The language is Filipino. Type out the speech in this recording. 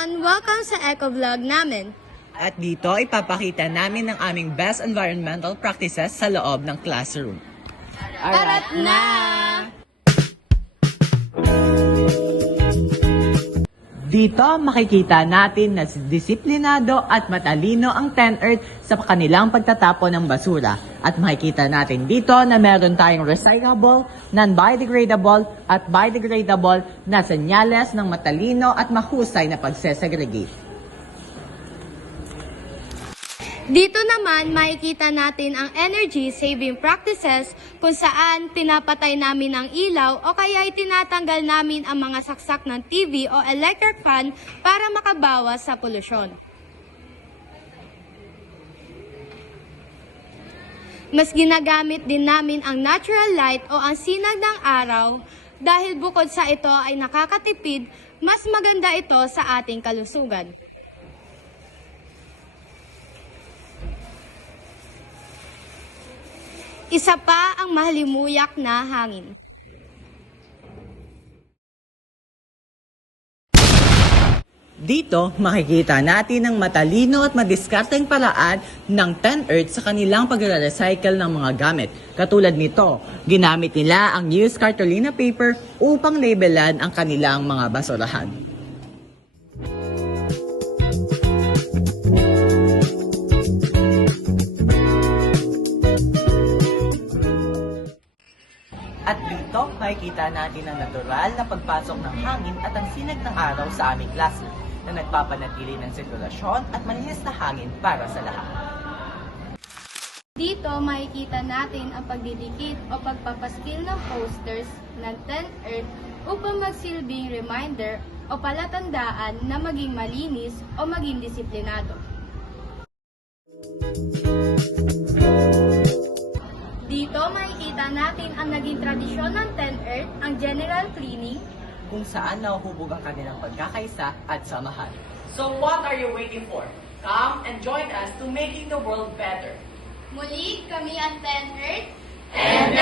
everyone! Welcome sa Eco Vlog namin. At dito ipapakita namin ang aming best environmental practices sa loob ng classroom. Tara't na! Dito makikita natin na disiplinado at matalino ang 10Earth sa kanilang pagtatapon ng basura. At makikita natin dito na meron tayong recyclable, non-biodegradable at biodegradable na senyales ng matalino at mahusay na pagsesegregate. Dito naman makikita natin ang energy saving practices kung saan pinapatay namin ang ilaw o kaya itinatanggal namin ang mga saksak ng TV o electric fan para makabawas sa polusyon. Mas ginagamit din namin ang natural light o ang sinag ng araw dahil bukod sa ito ay nakakatipid, mas maganda ito sa ating kalusugan. Isa pa ang mahalimuyak na hangin. Dito, makikita natin ang matalino at madiskarteng paraan ng 10Earth sa kanilang pagre-recycle ng mga gamit. Katulad nito, ginamit nila ang used cartolina paper upang labelan ang kanilang mga basurahan. At dito, makikita natin ang natural na pagpasok ng hangin at ang sinag ng araw sa aming classroom na nagpapanatili ng sirkulasyon at malinis na hangin para sa lahat. Dito makikita natin ang pagdidikit o pagpapaskil ng posters ng 10Earth upang magsilbing reminder o palatandaan na maging malinis o maging disiplinado. Dito makikita natin ang naging tradisyon ng 10Earth, ang general cleaning, Kung saan nahuhubog ang kanilang pagkakaisa at samahan. So what are you waiting for? Come and join us to making the world better. Muli, kami ang 10Earth. And